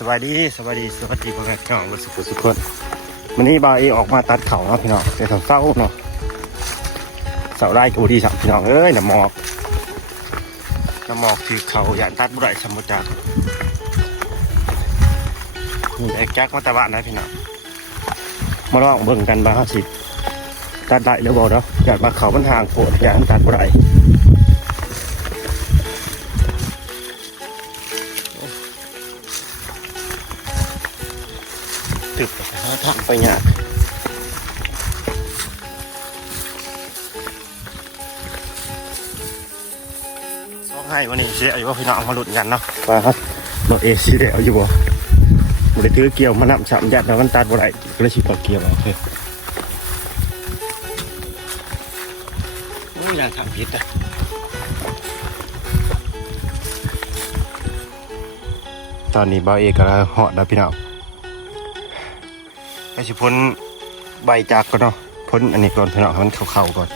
สวัสดีสวัสดีสวัสดีพ่อแม่พี่น้องทุกคนทุกคนวันนี้บาเอออกมาตัดเขาเนาะพี่น้องแต่เศร้าเนาะเสาไร่กูดีสับพี่น้องเอ้ยน้ำหมอกน้ำหมอกที่เขาอยากตัดบุไรสมุทรจักรนี่แอกจักมาตะวันนะพี่น้องมาลองเบิ่งกันบ้างสิตัดได้หรือเปล่าเนาะอยากมาเขามันห่างโผล่อยากตัดบุไร หาทางไปยากสองให้วันนี้เสียอยู่ว่าพี่น้องเอามาหลุดกันเนาะว่าเราเอซีเดียวอยู่บ่บ่ได้ถือเกี่ยวมานำสามยัดแล้วมันตัดบ่ได้ก็เลยสิต่อเกี่ยวเอาโอเคโอ้ยอย่างทางผิดอะตอนนี้บ่าวเอกกำลังเหาะแล้วพี่น้อง ไปสิพ้นใบจากก่อนเนาะพ้นอันนี้ก่อนพี่น้องให้มันเข้าๆก่อน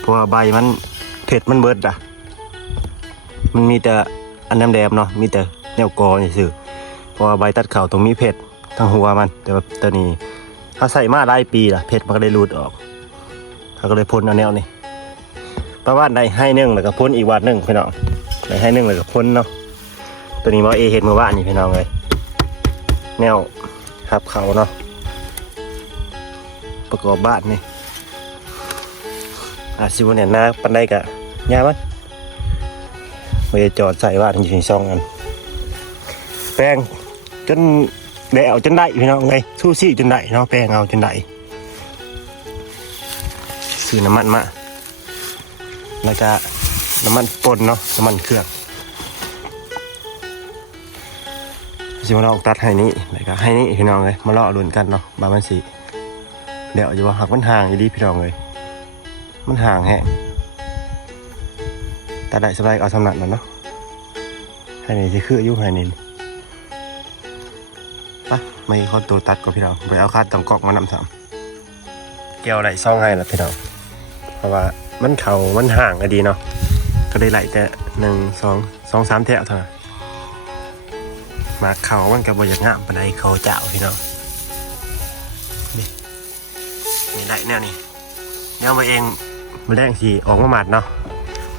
เพราะว่าใบมันเผ็ดมันเบิดอะ มันมีแต่อันน้ำแดงเนาะมีแต่แนวกอนี่ซื่อเพราะว่าใบตัดเข่าตรงมีเผ็ดทั้งหัวมัน แต่ว่าตัวนี้ถ้าใส่มาหลายปีล่ะเผ็ดมันก็เลยรูดออกเขาก็เลยพ้นอันแนวนี้ประมาณได้ให้หนึ่งแล้วก็พ้นอีกวันหนึ่งพี่น้องได้ให้หนึ่งแล้วก็พ้นเนาะตัวนี้มอเอเห็นเมื่อว่านี่พี่น้องเลยแนวหับเขาเนาะ ประกอบบ้านนี่อาชิวเนี่ยนะปันไดกะยามันไปจอดใส่บ้านอยู่ในซองกันแป้งจนได้เอาจนได้พี่น้องไงสู้ซี่จนได้เนาะแป้งเอาจนได้ซื้อน้ำมันมาแล้วก็น้ำมันปนเนาะน้ำมันเครื่องชิวน้องตัดให้นี้แล้วก็ให้นี้พี่น้องเลยมาเลาะลุ้นกันเนาะบามันสี เดี๋ยวอยู่ว่าหักมันห่างอยู่ดีพี่น้องเลยมันห่างแฮะแต่ได้สบายเอาสำนักนั่นเนาะให้นี่จะคืออยู่ให้นี่ไปไม่เขาตัวตัดก็พี่น้องไปเอาคาดตังกอกมานำสามเกี่ยวไหลซ่องให้ละพี่น้องเพราะว่ามันเข่ามันห่างกันดีเนาะก็ได้ไหลแต่หนึ่งสองสองสามแถวเท่านั้นมาเข่ามันกับบอยากงามปานใดเขาเจ้าพี่น้อง ได้แนวนี้แนวมาเองมาแรงสีออกมาหมัดเนาะ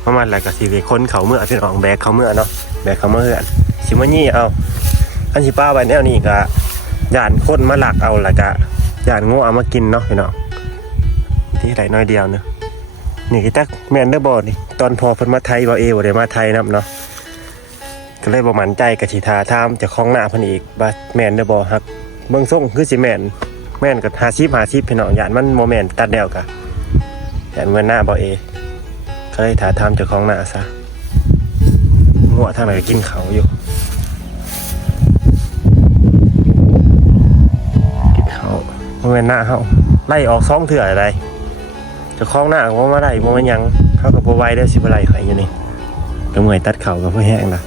มาหมัดแล้วก็สีไปค้นเขาเมื่อพี่น้องแบกเขาเมื่อเนาะแบกเขาเมื่อเหือนสิมานี่เอาอันสิป้าไว้แนวนี้ก็ย่านคนมาหลักเอาล้วก็ย่านงูเอามากินเนาะพี่น้องที่ไหนน้อยเดียวเนาะนี่คือตักแมนเดอร์บอลนี่ตอนพอเพิ่นมาไทยบ่เอวได้มาไทยนํเนาะก็เลยบ่มั่นใจกับสิทาทามจะคล้องหน้าเพิ่นอีกว่าแมนเดอร์บอลครับเบิ่งส่งคือสิแมน แม่นกับหาชิปหาชิปพี่น้องยานมันโมเมนต์ตัดแนวกะยานเมื่อหน้าบอเอก็เลยถาทำเจ้าของหน้าซะงัวทางไหนก็กินเขาอยู่กินเขาโมเมนหน้าเขาไล่ออกซองเถื่ออะไรเจ้าของหน้าว่ามาได้โมเมนต์ยังเข้ากับโบไวได้สิบไรไข่อยู่นี่ก็เมื่อยตัดเขากับเพื่อแห้งนะ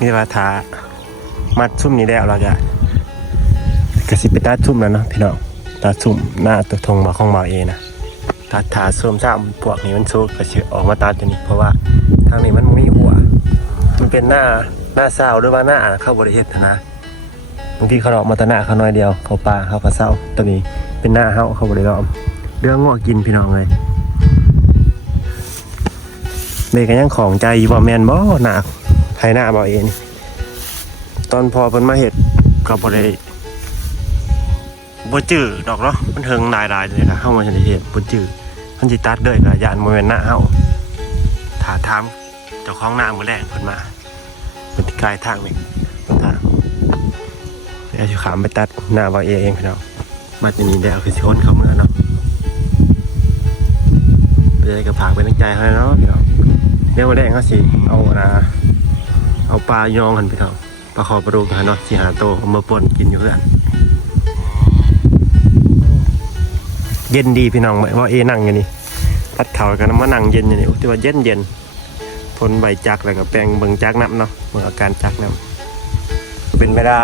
นี่ว่าทา มัดซุ่มนี้แล้วเราจะกระสิบไปตัดซุ่มแล้วเนาะพี่น้องตัดซุ่มหน้าตัวทงมาของมาเองนะตัดถาซุ่มซ้ำพวกนี้มันสู้กระสิออกมาตัดตัวนี้ เพราะว่าทางนี้มันมีหัว มันเป็นหน้าหน้าเศร้าหรือว่าหน้าอ่านเข้าบริเหตุนะบางทีเขาออกมาแตหน้าเขาน้อยเดียว เขาปลาเขาปลาเศร้าตัวนี้เป็นหน้าเขาเขาบริรอมเรื่องงัวกินพี่น้องเลยเด็กก็ยังของใจอยู่ว่าแมนบ่หนักไทยหน้าบ่เอง อนพอเพิ่นมาเห็ดก็บ่ได้บ่จื้อดอกเนาะมันเทิงหลายๆเลยนะเฮามาเห็นเห็ดบ่จื้อเพิ่นสิตัดเด้อยก็ย่านบ่แม่นหน้าเฮาถ้าถามเจ้าของหน้ามื้อแรกเพิ่นมาเพิ่นสิกายทางนี่ทางเดี๋ยวสิขามไปตัดหน้าบ่เองเองพี่น้องมาจะนี้แล้วคือสิคนเข้าเมือเนาะไปได้ก็ฝากเป็นกำลังใจให้เนาะพี่น้องเดี๋ยวมื้อแรกเฮาสิเอานะเอาปลายองกันพี่น้อง ปลาคอปลาดุกหาเนาะสิหาโตเอามาป่นกินอยู่เพื่อนเย็นดีพี่น้องไหมว่าเอนั่งอยู่นี่พัดเข่ากันมานั่งเย็นอยู่นี่ที่ว่าเย็นเย็นทนใบจักแล้วก็แปลงเบิงจักน้ำเนาะเบิ่งอาการจักน้ำเป็นเวลา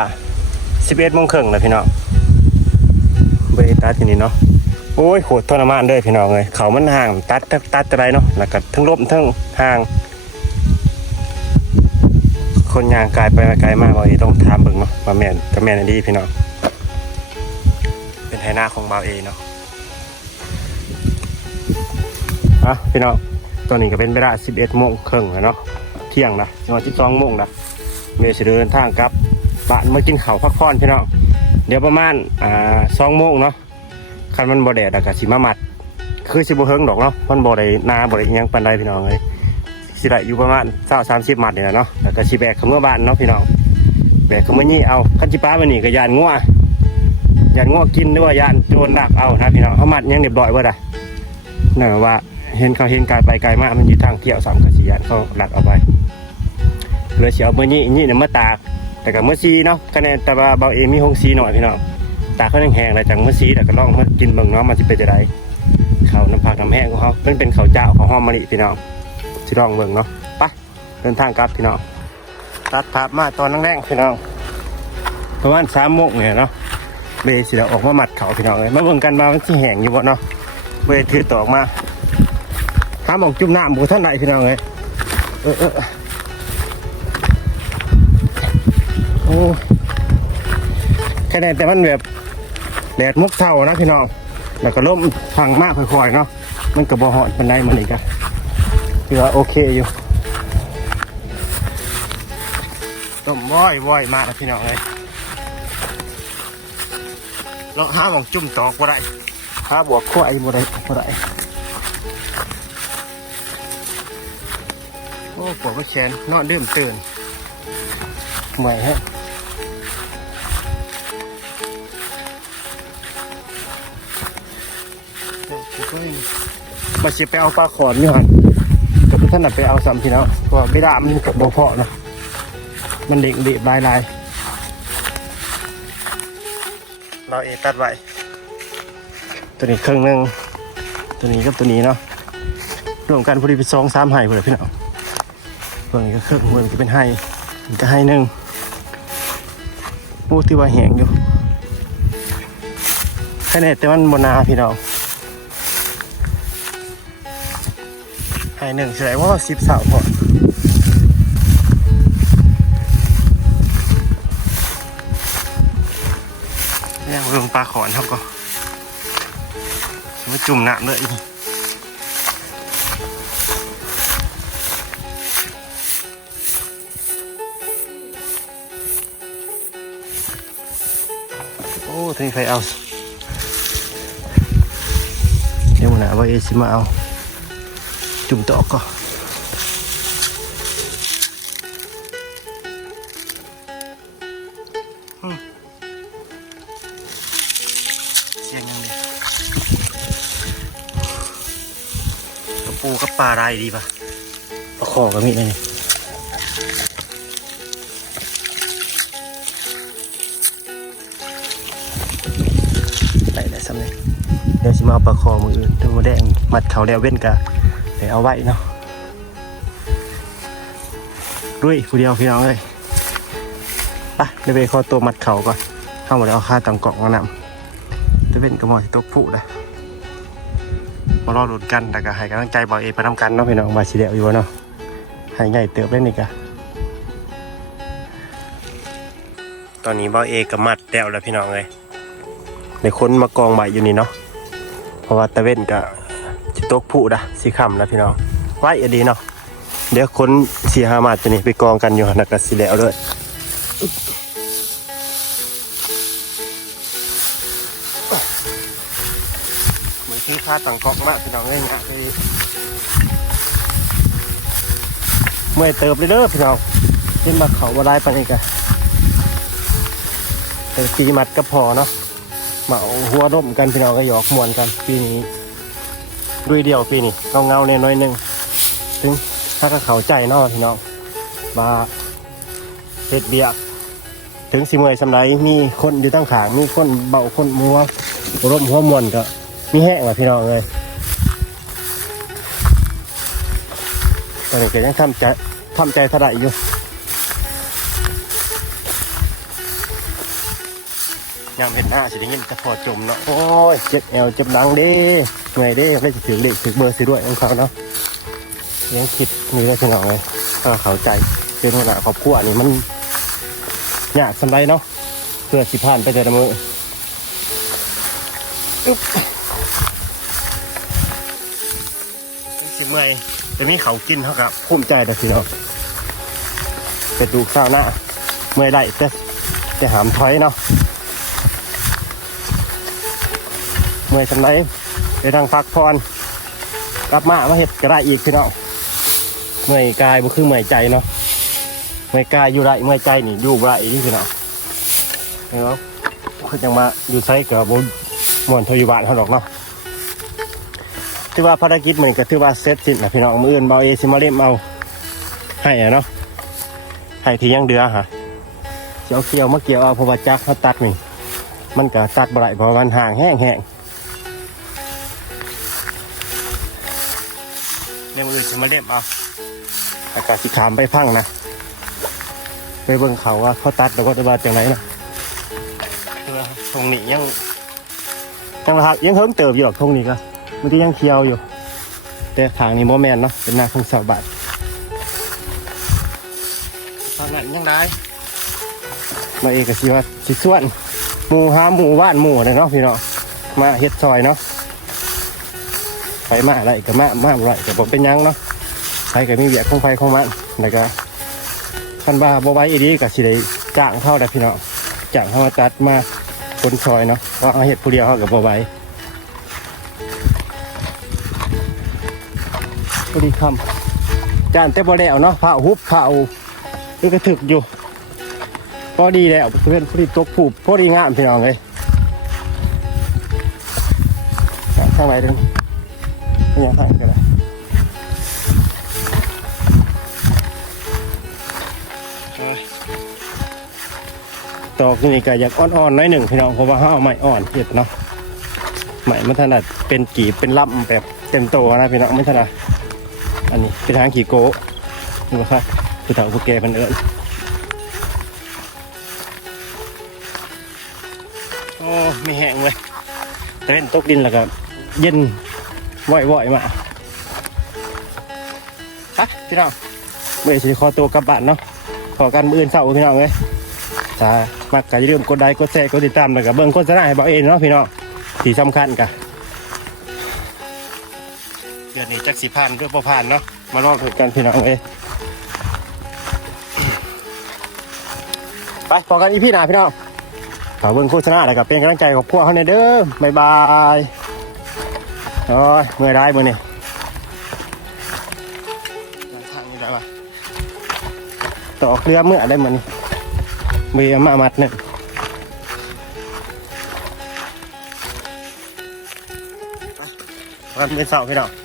สิบเอ็ดโมงครึ่งแล้วพี่น้องเบรตัดที่นี่เนาะโอ้ยโหดทรมานเลยพี่น้องเลยเขามันห่างตัดตัดตัดอะไรเนาะแล้วก็ทั้งลมทั้งห่าง คนยางกายไปไกลมากบางทีต้องถามเบิ่งเนาะว่าแม่นกับแม่นดีพี่น้องเป็นไฮหน้าของบาวเอเนาะอะพี่น้องตอนนี้ก็เป็นเวลา11โมงครึ่งแล้วเนาะเที่ยงนะนอน12โมงนะเมย์สิเดินทางกลับบ้านมากินข้าวพักผ่อนพี่น้องเดี๋ยวประมาณอ่า2โมงเนาะคันมันบ่แดดอะก็สิมามัด คือสิบ่เฮิงดอกเนาะมันบ่ได้นาบ่ได้ยังปานใดพี่น้องเอ้ย สิได้อยู่ประมาณเศร้าสามสิบมัดนี่แหละเนาะแล้วก็สิแบกขมือบ้านเนาะพี่น้องแบกขมือนี่เอาคันจิป้ามันนี่ก็ยานงัวยานงัวกินหรือว่ายานโจรดักเอานะพี่น้องเขามัดยังเรียบร้อยว่าได้นั่นว่าเห็นเขาเห็นกายไปไกลมากมันอยู่ทางเที่ยวสามกับสี่ยานเขาดักเอาไปเลยเสียเอามือนี่นี่เนี่ยมาตากแต่กับเมื่อซีเนาะคะแนนแต่ว่าเบาเองมีหงซีหน่อยพี่น้องตากเขาแห้งๆแล้วจากมือซีแล้วก็ลองมากินเบิ่งเนาะมันจะเป็นจะไดเขาน้ำผักน้ำแห้งของเขาเป็นเป็นเขาเจ้าของห้อมมะลิพี่น้อง ที่ลองเบิ่งเนาะไปเดินทางกลับพี่น้องตัดภาพมาตอนแรกๆพี่น้องประมาณสามโมงเนี่ยเนาะเบยสิเราออกมาหมัดเขาพี่น้องเลยมาเบิ่งกันมามันสิแห้งอยู่บ่เนาะเบยถือตอกมาห้ามออกจุ่มน้ำบุท่านไหนพี่น้องเลยเออเออโอ้แค่นั้นแต่มันแบบแดดมุกเท่านะพี่น้องแล้วก็ล่มพังมากค่อยๆเนาะมันก็บ่หอนปานใดมันอีกอะ ถือว่าโอเคอยู่ต้มว้อยว้อยมากนะพี่น้องเลยเราห้าหมองจุ่มตอกบ่ได้ห้าบวกขั้วไอ้บ่ได้บ่ได้โอ้ปวดไม่แขนนอนดื่มตื่นเหมื่อยฮะมาสิไปเอาปลาขอนนี่ก่อนกับ ท่านน่ะไปเอาซ้ำพี่น้องเพราะว่าไม่ได้มันกับบ่พอเนาะมันเด็กเด็กลายลายเราเอตัดไว้ตัวนี้ครึ่งหนึงตัวนี้กับตัวนี้เนาะรวมกันพอดีเป็นสองสามไห่พอดีพี่น้องตัวนี้ก็ครึ่งเมือนก็เป็นไห่อีกก็ไห่หนึ่งโอ้ที่ว่าแห้งอยู่แค่นี้แต่มันบนาพี่น้อง ให้หนึ่งแสดงว่าสิบสาวพอเนี่ยเรื่องปลาขอนครับก็มาจุ่มน้ำเลยอีกโอ้ทีนี้ใครเอาเดี๋ยวมันหนาว่าเอซิมาเอา จุ่มตอกก็อืมเสียงยังดีกระปูกับปลาไรดีปะปลาคอก็มีเลยนี่ได้ได้สำเร็จเดี๋ยวสิมาเอาปลาคอมืออื่นตัวมาแดงมัดเขาแล้วเว้นกะ เดี๋ยวเอาไว้เนาะด้วยผู้เดียวพี่น้องเลยไปเดี๋ยวไปขอตัวมัดเขาก่อนเข้ามาแล้วเอาค่าตังกล่องมานำจะเป็นกระมอมตัวผู้นะมารอหลุดกันแต่ก็ให้กำลังใจบอกเอไปทำกันเนาะพี่น้องมาสีเดียวอยู่เนาะให้ใหญ่เติบเล่นอีกอะตอนนี้บอเอกับมัดแล้วแล้วพี่น้องเลยในคนมากองใบอยู่นี่เนาะเพราะว่าตะเว้นกับ จิตกผู้ดะสีคำนะพี่น้องไว้อดีเนาะเดี๋ยวคนสีหามาจะนี่ไปกองกันอยู่นักกสีแล้วด้วยเหมือนที่ค่าต่างกอกมากพี่น้องเล่นอะเมื่อยเติบเลยเด้อพี่น้องขึ้นมาเขามาได้ปานนี้กันเติบปีมัดก็พอเนาะมาเอาหัวร่มกันพี่น้องก็หยอกมวนกันปีนี้ ด้วยเดียวปีนี่เงาเงาเนี่ยน้อยหนึ่งถึงถ้าก็เข้าใจเนาะพี่น้องมาเฮ็ดเบียกถึงสิเมื่อยสำไรมีคนอยู่ตั้งขางมีคนเบาคนมัวร่มหัวมวนก็มีแห้งว่ะพี่น้องเลยตอนนี้ก็ยังทำใจทำใจทลายอยู่ ยามเห็นหน้าสิได้ยินแต่พอจมเนาะโอ้ยเจ็บแอวเจ็บหลังเด้ไงเด้ไม่จะถือเลขถือเบอร์สิด้วยของเขาเนาะยังคิดมีได้พี่น้องเลยก็เข้าใจเป็นหัวหน้าครอบครัวนี่มันยากสำไรเนาะเพื่อสิผ่านไปแต่ละมืออึ๊บสิเมื่อยจะมีเขาวกินเท่ากับภูมิใจแต่สิเนาะเป็ดดูกข้าวหน้าเมื่อยได้จะจะหามถอยเนาะ เมื่อยสำไรไปทางพักพรกลับมามาเห็ดก็ได้อีกพี่น้องเมื่อยกายบ่คือเมื่อยใจเนาะเมื่อยกายอยู่ไรเมื่อยใจนี่อยู่ไรอีกพี่น้องเนาะเขาจังมาอยู่ไซกับบนมวนทอยู่บ้านเขาดอกเนาะถือว่าภารกิจเหมันก็ถือว่าเสร็จสิ้นนะพี่น้องมืออื่นเบาเอซิมาเล่มเอาให้อะเนาะให้ที่ยังเดือฮะเจียวเคียวมาเกี่ยวเอาเพราะว่าจักเขาตัดนี่มันก็ตัดบ่ไรเพราะมันห่างแห้งแห้ง มาเล่มเอาอากาศสิขามไปพังนะ ไปเบิ่งเขาว่าเขาตัดแล้วก็จะว่าจังไรนะคือว่าตรงนี้ยังยังหักยังเฮิงเติบอยู่หรอกตรงนี้ก็มันที่ยังเคียวอยู่ แต่ทางนี้โมแมนเนาะเป็นหน้าของสาวบาททางนั้นยังได้มาเอกสิว่าสิส่วนหมู่หาหมู่บ้านหมู่เลยเนาะพี่เนาะมาเฮ็ดซอยเนาะไปมาอะไรก็มามาอะไรก็ผมเป็นหยังเนาะ ใครก็มีเวียกของไฟของมันแล้วก็คันบ้าบ่ไว้อีดีก็สิได้จ้างเข้าได้พี่น้องจ้างเข้ามาตัดมาคนซอยเนาะเพราะเอาเห็ดผู้เดียวเขากับบ่ไว้พอดีคำจานแต่บ่ได้เอาเนาะผ้าหุบผ้าเอานี่ก็ถึกอยู่พอดีแล้วเพื่อนพอดีตกผูบพอดีงามพี่น้องเลยทางไหนดินไม่อยากถ่ายก็ได้ ตอกนี่ก็อยากอ่อนๆน้อยหนึ่งพี่น้องเพราะว่าเขาเอาไม้อ่อนเห็ดเนาะไม้มันถนัดเป็นกีบเป็นล่ำแบบเต็มโตนะพี่น้องไม่ถนัดอันนี้เป็นทางขี่โก้ดูครับคือเต่าผู้แก่มันเอิญโอ้ไม่แห้งเลยแต่เป็นตกดินแล้วก็เย็นว่อยๆมาฮะพี่น้องเมื่อสิขอตัวกลับบ้านเนาะ อกันมืออื่นเศร้าพี่น้องเลยถ้ามักก็อย่าลืมกดไลค์กดแชร์กดติดตามแล้วก็เบิ่งโฆษณาให้เบาเองเนาะพี่น้องที่สำคัญกะเดือนนี้จักสิพันด้วยประพันเนาะมาลองดูกันพี่น้องเลยไปพอกันอีพี่หนาพี่น้องฝากเบิ่งโฆษณาแล้วก็เป็นกำลังใจของพวกเขาในเด้อบ๊ายบายโอ้ยเมื่อยได้มื่อนี่ ตอกเรือเมื่อได้เหมือนมีเอมามัดหนึ่งวันเป็นเสาร์พี่น้อง